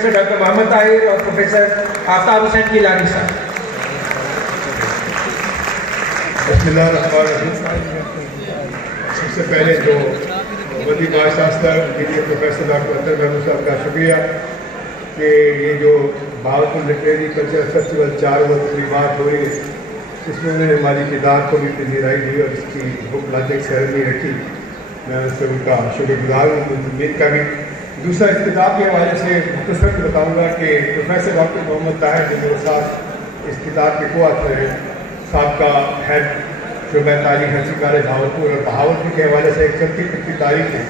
Professor doctor Mohammad Tahir और professor Aftab Hussain Gilani साहब। सबसे पहले तो वली बादशाह के लिए प्रोफेसर डॉक्टर अतर महमूद साहब का शुक्रिया कि ये जो भावलपुर लिटरेरी कल्चर फेस्टिवल 4 वक्त की बात हो रही है, इसमें उन्होंने हमारी किताब को भी पजीराई दी और इसकी बुक लॉन्चिंग सेरेमनी रखी। मैं उससे उनका शुक्रगुजार हूँ, उम्मीद का भी। दूसरा, इस किताब के हवाले से मुख्तसर बताऊँगा कि प्रोफेसर डॉक्टर मोहम्मद ताहिर जो मेरे साथ इस किताब के को आते हैं, साबका हेड शुबा तारीख हंसी कॉलेज भावलपुर, और बहावलपुर के हवाले से एक चलती फिरती तारीख है।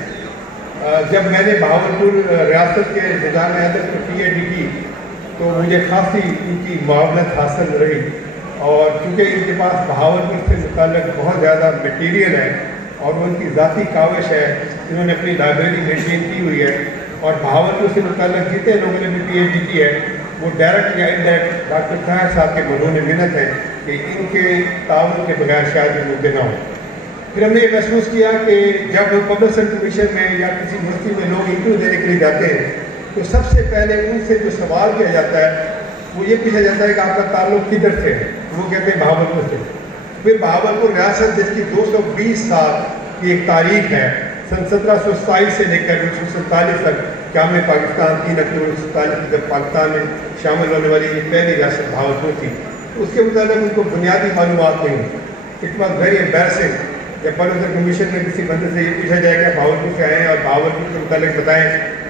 जब मैंने भावलपुर रियासत के निज़ाम अदब में PhD की तो मुझे खासी उनकी मुआवनत हासिल रही, और चूँकि इनके पास बहावलपुर से मुताल्लिक़ बहुत ज़्यादा मटीरियल है और उनकी ज़ाती काविश है, इन्होंने अपनी लाइब्रेरी मेंटेन की हुई है, और बहावलपुर से मुताल्लिक़ जितने लोगों ने भी PhD की है वो डायरेक्ट या इनडायरेक्ट डॉक्टर ताहिर साहब के मज़मून मिन्नत है कि इनके ताउन के बगैर शायद ये मुमकिन ना हो। फिर हमने ये महसूस किया कि जब पब्लिसिटी कमीशन में या किसी यूनिवर्सिटी में लोग इंटरव्यू देने के लिए जाते हैं तो सबसे पहले उनसे जो सवाल किया जाता है वो ये पूछा जाता है कि आपका ताल्लुक़ किधर से है। वो कहते हैं भावलपुर से। फिर भावलपुर रियासत जिसकी 220 साल की एक तारीख है, सन 1727 से लेकर 1947 तक क़याम पाकिस्तान 3 अक्टूबर 1947 जब पाकिस्तान में शामिल होने वाली ये पहली रियासत भावलपुर थी, उसके मुताबिक उनको बुनियादी मालूमात नहीं। इट वॉज वेरी एम्बैरसिंग जब पब्लिसिटी कमीशन में किसी बंदे से ये पूछा जाएगा भावलपुर से आए हैं और भावलपुर के मुताबिक बताएं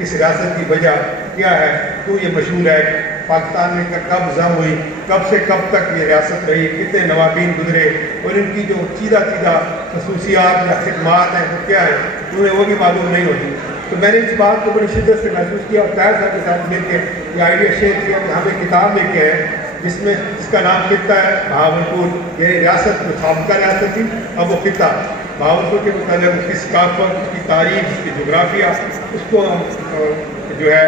इस रियासत की वजह क्या है, तो ये मशहूर है पाकिस्तान में कब जम हुई, कब से कब तक ये रियासत रही, कितने नवाबीन गुजरे और इनकी जो चीदा खसूसियात या खिदमात हैं वो क्या है, उन्हें वो भी मालूम नहीं होती। तो मैंने इस बात को बड़ी शिद्दत से महसूस किया और ताहिर साहब के साथ मिलकर ये आइडिया शेयर किया कि हम एक किताब लेके आए जिसमें इसका नाम खिता है भावलपुर। ये रियासत जो साबका रियासत थी अब वो खिता भावलपुर के मुताबिक उसकी सकाफत, उसकी तारीख, उसकी जोग्राफिया, उसको हम जो है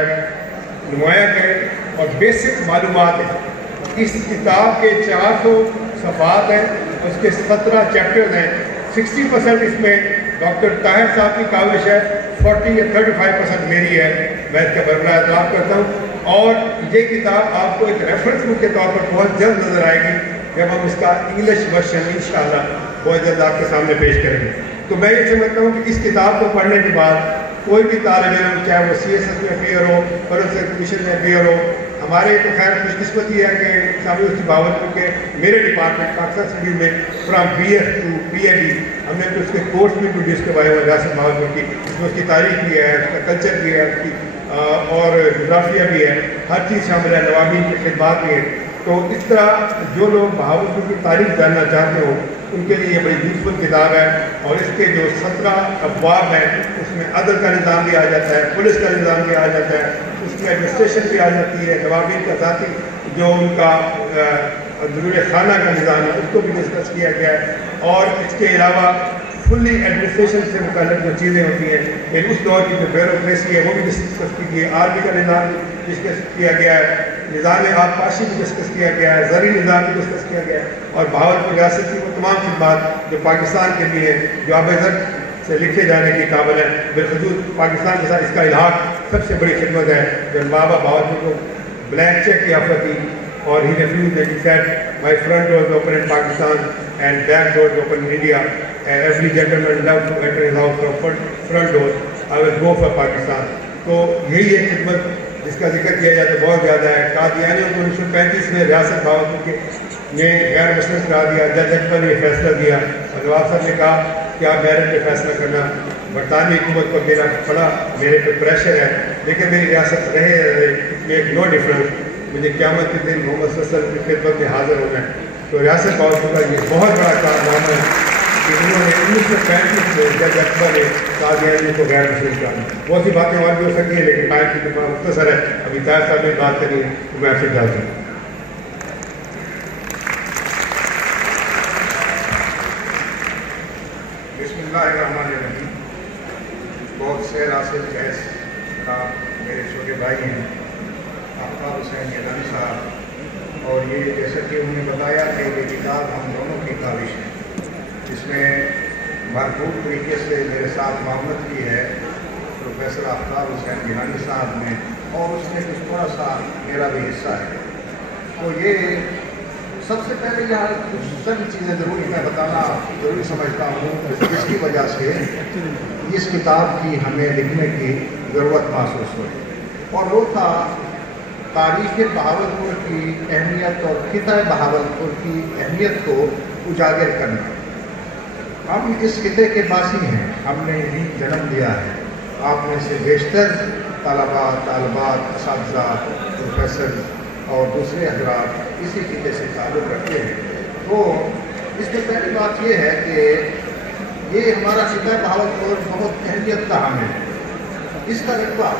नुमाया करें और बेसिक मालूमात है। इस किताब के 400 सफ़ात हैं, उसके 17 चैप्टर्स हैं। 60% इसमें डॉक्टर ताहिर साहब की काविश है, 40 या 35% मेरी है। मैं इसका बरकरार एतराफ़ करता हूँ और ये किताब आपको एक रेफरेंस बुक के तौर पर बहुत जल्द नज़र आएगी जब हम इसका इंग्लिश वर्जन इंशाअल्लाह बहुत जल्द आपके सामने पेश करेंगे। तो मैं ये समझता हूँ कि इस किताब को पढ़ने के बाद कोई भी तालिब इल्म, चाहे वो CSS में फेयर हो, पब्लिसिटी कमीशन में फेयर हो, हमारे तो खैर खुशकिस्मती है कि इस्लामी यूनिवर्सिटी भावलपुर के मेरे डिपार्टमेंट पाकिस्तान स्टडीज़ में फ्राम BS टू PhD हमने तो उसके कोर्स भी प्रोड्यूस करवाए हुए रियासत भावलपुर की, इसमें उसकी तारीख भी है, उसका कल्चर भी है, उसकी और जोग्राफिया भी है, हर चीज़ शामिल है, नवाबीन की खिदमात भी है। तो इस तरह जो लोग बहावलपुर की तारीख जानना चाहते हो उनके लिए ये बड़ी यूज़फुल किताब है। और इसके जो 17 अबवाब हैं उसमें अदल का निज़ाम भी आ जाता है, पुलिस का निज़ाम भी आ जाता है, उसमें एडमिनिस्ट्रेशन भी आ जाती है, नवाबीन का ज़ाती जो उनका ज़रूर खाना का निज़ाम है उसको भी डिस्कस किया गया है। और इसके अलावा फुल्ली एडमिनिस्ट्रेशन से मुताल्लिक़ जो चीज़ें होती हैं, फिर उस दौर की जो ब्यूरोक्रेसी है वो भी डिस्कस की गई है, आर्मी का निज़ाम डिस्कस किया गया है, निज़ाम आबपाशी भी डिस्कस किया गया है, ज़री निज़ाम भी डिस्कस किया गया है, और भावलपुर रियासत की वो तमाम खिदमात जो पाकिस्तान के लिए जो आबेज़र से लिखे जाने की काबिल है। बिलखसूस पाकिस्तान के साथ इसका इलाक़ सबसे बड़ी खिदमत है। जब बाबा भावलपुर को ब्लैंक चेक की ऑफर की और he refused and he said my front door open in Pakistan and back door open in India, every gentleman love to enter his house from front door, I will go for Pakistan. तो यही एक खिदमत जिसका जिक्र किया जाता है बहुत ज़्यादा है। कादियानियों को 1935 में रियासत भावलपुर के ने गैर मुस्लिम करा दिया, जज अकबर ने फैसला दिया और नवाब साहब ने कहा कि आप मेरिट पे फैसला करना। बरतानवी हुकूमत को मेरा बड़ा मेरे पे प्रेशर है, लेकिन मेरी रियासत रहे मेक नो डिफरेंस, मुझे क़यामत के दिन मोहम्मद सल्लल्लाहु अलैहि वसल्लम की खिदमत में हाजिर होना है। तो रियासत भावलपुर का ये बहुत बड़ा कारनामा है कि उन्होंने 1935 में जज अकबर ने कादियानियों को गैर मुस्लिम करा। बहुत सी बातें और भी हो सकती हैं लेकिन टाइम की तो मुख्तसर है, अभी ताहिर साहब ने बात करी तो मैं आपसे इजाज़त दूँ। बिस्मिल्लाहिर्रहमानिर्रहीम। बहुत सैर हासिल जैस का मेरे छोटे भाई हैं आफ्ताब हुसैन गिलानी साहब, और ये जैसा कि उन्होंने बताया कि ये किताब हम दोनों की काविश है, जिसमें भरपूर तरीके से मेरे साथ मामलत की है प्रोफेसर आफ्ताब हुसैन गिलानी साहब ने اور اس میں کچھ تھوڑا سا میرا بھی حصہ ہے. تو یہ سب سے پہلے یہاں کچھ سب چیزیں ضروری میں بتانا ضروری سمجھتا ہوں جس کی وجہ سے اس کتاب کی ہمیں لکھنے کی ضرورت محسوس ہوئی، اور وہ تھا تاریخ بہاولپور کی اہمیت اور خطہ بہاولپور کی اہمیت کو اجاگر کرنا. ہم اس خطے کے باسی ہیں، ہم نے یہیں جنم لیا ہے. آپ میں سے بیشتر طلباء، طالبات، اساتذہ، پروفیسر اور دوسرے حضرات اسی خطے سے تعلق رکھتے ہیں. تو اس میں پہلی بات یہ ہے کہ یہ ہمارا خطہ بہاولپور بہت اہمیت کا حامل ہے. اس کا رقبہ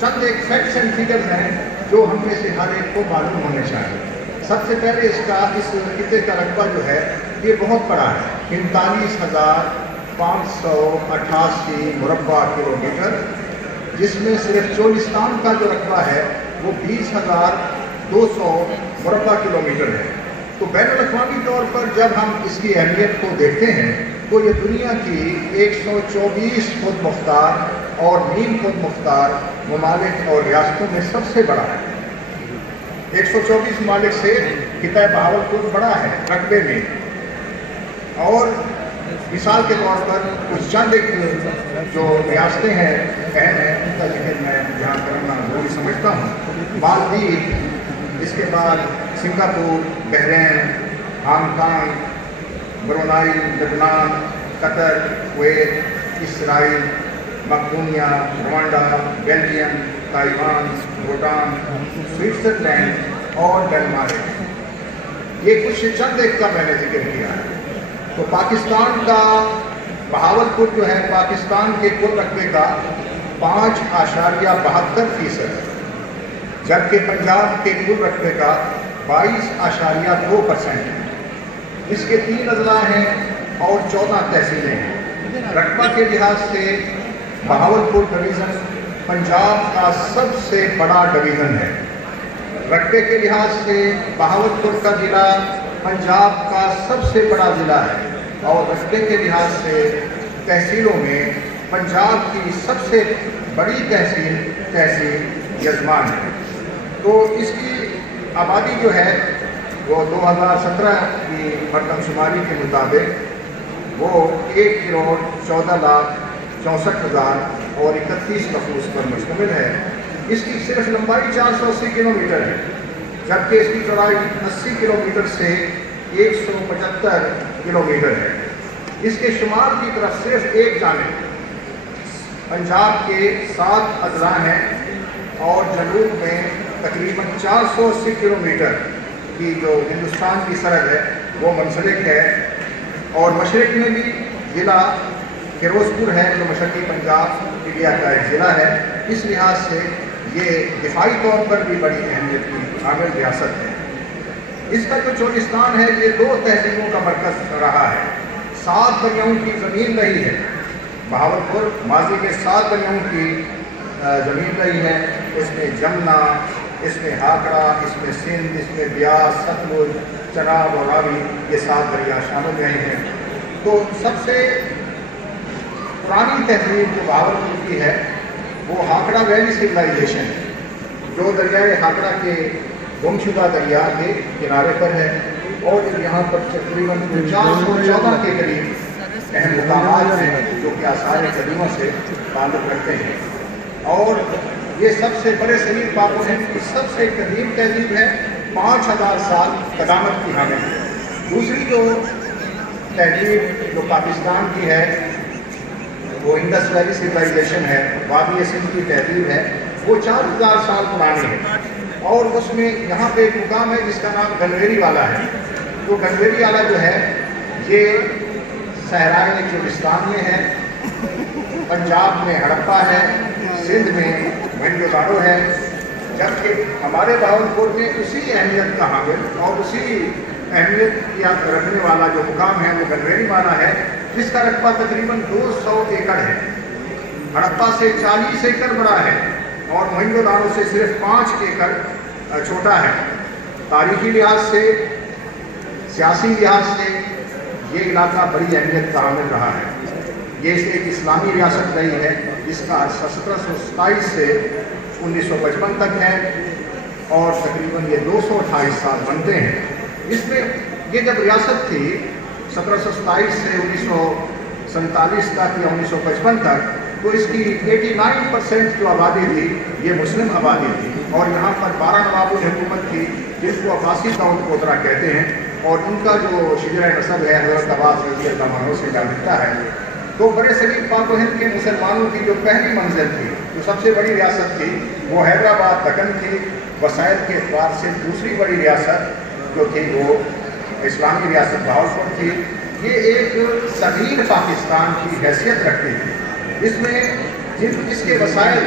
چند ایک فیکٹس اینڈ فگرز ہیں جو ہم میں سے ہر ایک کو معلوم ہونے چاہیے. سب سے پہلے اس خطے کا رقبہ جو ہے یہ بہت بڑا ہے، 39,588 مربع کلومیٹر، جس میں صرف چولستان کا جو رقبہ ہے وہ 20,200 مربع کلومیٹر ہے. تو بین الاقوامی طور پر جب ہم اس کی اہمیت کو دیکھتے ہیں تو یہ دنیا کی 124 خود مختار اور نیم خود مختار ممالک اور ریاستوں میں سب سے بڑا ہے. 124 ممالک سے خطہ بہاولپور بڑا ہے رقبے میں. اور مثال کے طور پر کچھ چند ایک جو ریاستیں ہیں اہم ہیں ان کا ذکر میں یہاں کرنا ضروری سمجھتا ہوں. مالدیپ، اس کے بعد Singapore, Bahrain, Hong Kong, Brunei, لبنان، قطر، کویت، اسرائیل، مقدونیہ، Rwanda, Belgium, Taiwan, Bhutan, Switzerland اور ڈنمارک. یہ کچھ چند ایک کا میں نے ذکر کیا ہے. تو پاکستان کا بہاولپور جو ہے پاکستان کے کل رقبے کا 5.72%، جبکہ پنجاب کے کل رقبے کا 22.2% ہے. اس کے 3 اضلاع ہیں اور 14 تحصیلیں ہیں. رقبہ کے لحاظ سے بہاولپور ڈویژن پنجاب کا سب سے بڑا ڈویژن ہے. رقبے کے لحاظ سے بہاولپور کا ضلع پنجاب کا سب سے بڑا ضلع ہے، اور رقبے کے لحاظ سے تحصیلوں میں پنجاب کی سب سے بڑی تحصیل یزمان ہے. تو اس کی آبادی جو ہے وہ 2017 کی مردم شماری کے مطابق وہ 1,14,64,031 اور 31 نفوس پر مشتمل ہے. اس کی صرف لمبائی 480 کلومیٹر ہے، جبکہ اس کی چوڑائی 80 کلومیٹر سے 175 کلومیٹر ہے. اس کے شمال کی طرف صرف ایک جانب پنجاب کے 7 اضلاع ہیں، اور جنوب میں تقریباً 480 کلومیٹر کی جو ہندوستان کی سرحد ہے وہ منسلک ہے. اور مشرق میں بھی ضلع فیروزپور ہے جو مشرقی پنجاب انڈیا کا ایک ضلع ہے. اس لحاظ سے یہ دفاعی طور پر بھی بڑی اہمیت کی حامل ریاست ہے. اس کا جو چولستان ہے یہ 2 تہذیبوں کا مرکز رہا ہے. 7 دریاؤں کی زمین رہی ہے. بہاولپور ماضی میں 7 دریاؤں کی زمین رہی ہے. اس میں جمنا، اس میں ہاکڑا، اس میں سندھ، اس میں بیاس، ستلج، چناب اور راوی، یہ 7 دریا شامل رہے ہیں. تو سب سے پرانی تہذیب جو بہاولپور کی ہے وہ ہاکڑا ویلی سویلائزیشن ہے، جو دریائے ہاکڑا کے گمشدہ دریا کے کنارے پر ہے. اور یہاں پر تقریباً 414 کے قریب اہم مقامات ہیں جو کہ آثار قدیمہ سے تعلق رکھتے ہیں. اور یہ سب سے بڑے صغیر پاک و ہند کی سب سے قدیم تہذیب ہے، 5000 سال قدامت کی حامل ہے. دوسری جو تہذیب جو پاکستان کی ہے وہ انڈس ویلی سویلائزیشن ہے، وادی سندھ کی تہذیب ہے. وہ 4000 سال پرانی ہے. اور اس میں یہاں پہ ایک مقام ہے جس کا نام گنویری والا ہے. تو گنویری والا جو ہے یہ صحرائے چولستان میں ہے، پنجاب میں ہڑپا ہے، سندھ میں موہنجو داڑو ہے. جبکہ ہمارے بہاولپور میں اسی اہمیت کا حامل اور اسی اہمیت رکھنے والا جو مقام ہے وہ گنویری والا ہے، جس کا رقبہ تقریباً 200 ایکڑ ہے. ہڑپا سے 40 ایکڑ بڑا ہے اور موہنجو داڑو سے صرف 5 ایکڑ چھوٹا ہے. تاریخی لحاظ سے، سیاسی لحاظ سے یہ علاقہ بڑی اہمیت کا حامل رہا ہے. یہ ایک اسلامی ریاست رہی ہے جس کا 1727 سے 1955 तक है और तकरीबन ये 228 साल बनते हैं। इसमें ये जब रियासत थी 1727 से 1947 तक या 1955 तक, तो इसकी 89% जो आबादी थी ये मुस्लिम आबादी थी और यहाँ पर 12 नवाबों की हुकूमत थी जिसको अब्बासी दाऊद पोतरा कहते हैं और उनका जो शिजरा नस्ब है हज़रत अब्बास रज़ी अल्लाह अन्हु से जा मिलता है। तो बड़े सगीर पाक व हिंद के मुसलमानों की जो पहली मंजिल थी, जो सबसे बड़ी रियासत थी, वो हैदराबाद दक्कन थी। वसाइल के एतबार से दूसरी बड़ी रियासत जो थी वो इस्लामी रियासत बहावलपुर थी। ये एक सगीर पाकिस्तान की हैसियत रखती थी। इसमें इसके वसाइल,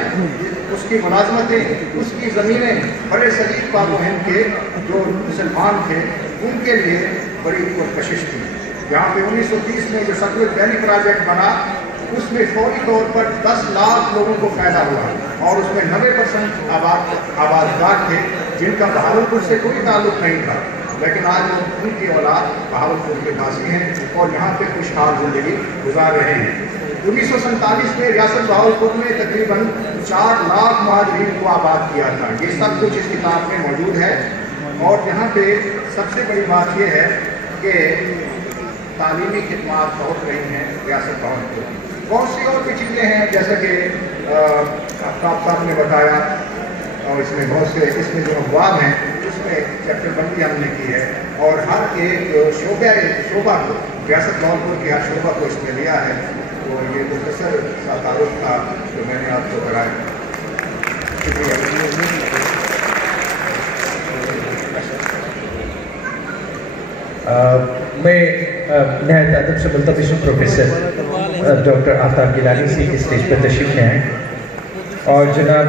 उसकी मुलाजमतें, उसकी ज़मीनें बड़े सगीर पाक व हिंद के जो मुसलमान थे उनके लिए बड़ी कोशिश थी। यहाँ पे 1930 में जो सतलुज वैली प्रोजेक्ट बना, उसमें फौरी तौर पर 10 लाख लोगों को फ़ायदा हुआ और उसमें 90% आबादगार थे जिनका बहावलपुर से कोई ताल्लुक़ नहीं था, लेकिन आज उनकी औलाद बहावलपुर के वासी हैं और यहाँ पे खुशहाल ज़िंदगी गुजार रहे हैं। 1947 में रियासत बहावलपुर में तकरीबन 4 लाख महाजरीन को आबाद किया था। ये सब कुछ इस किताब में मौजूद है। और यहाँ पे सबसे बड़ी बात यह है कि तालीमी खिदमात बहुत रही हैं रियासत बहावलपुर की। बहुत सी और भी चीज़ें हैं जैसे कि आफ्ताब साहब ने बताया, और इसमें बहुत से इसमें जो अखबार हैं उसमें चैप्टर बंदी हमने की है और हर एक शोबा को रियासत बहावलपुर के हर शोबा को इसमें लिया है। तो ये मुख्तसर सा तारुफ था जो मैंने आपको कराया। मैं नहायत अदब से मुल्तमिस हूँ प्रोफेसर डॉक्टर आफ्ताब गिलानी से कि स्टेज पर तशरीफ ले आए और जनाब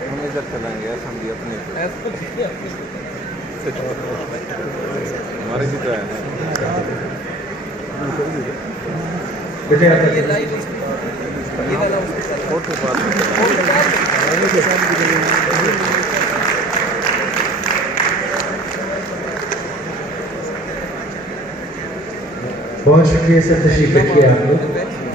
हम इधर चलेंगे, हम भी अपने हमारे भी तो है फोटो बहुत शुक्रिया सर, तशरीफ रखिए आप लोग।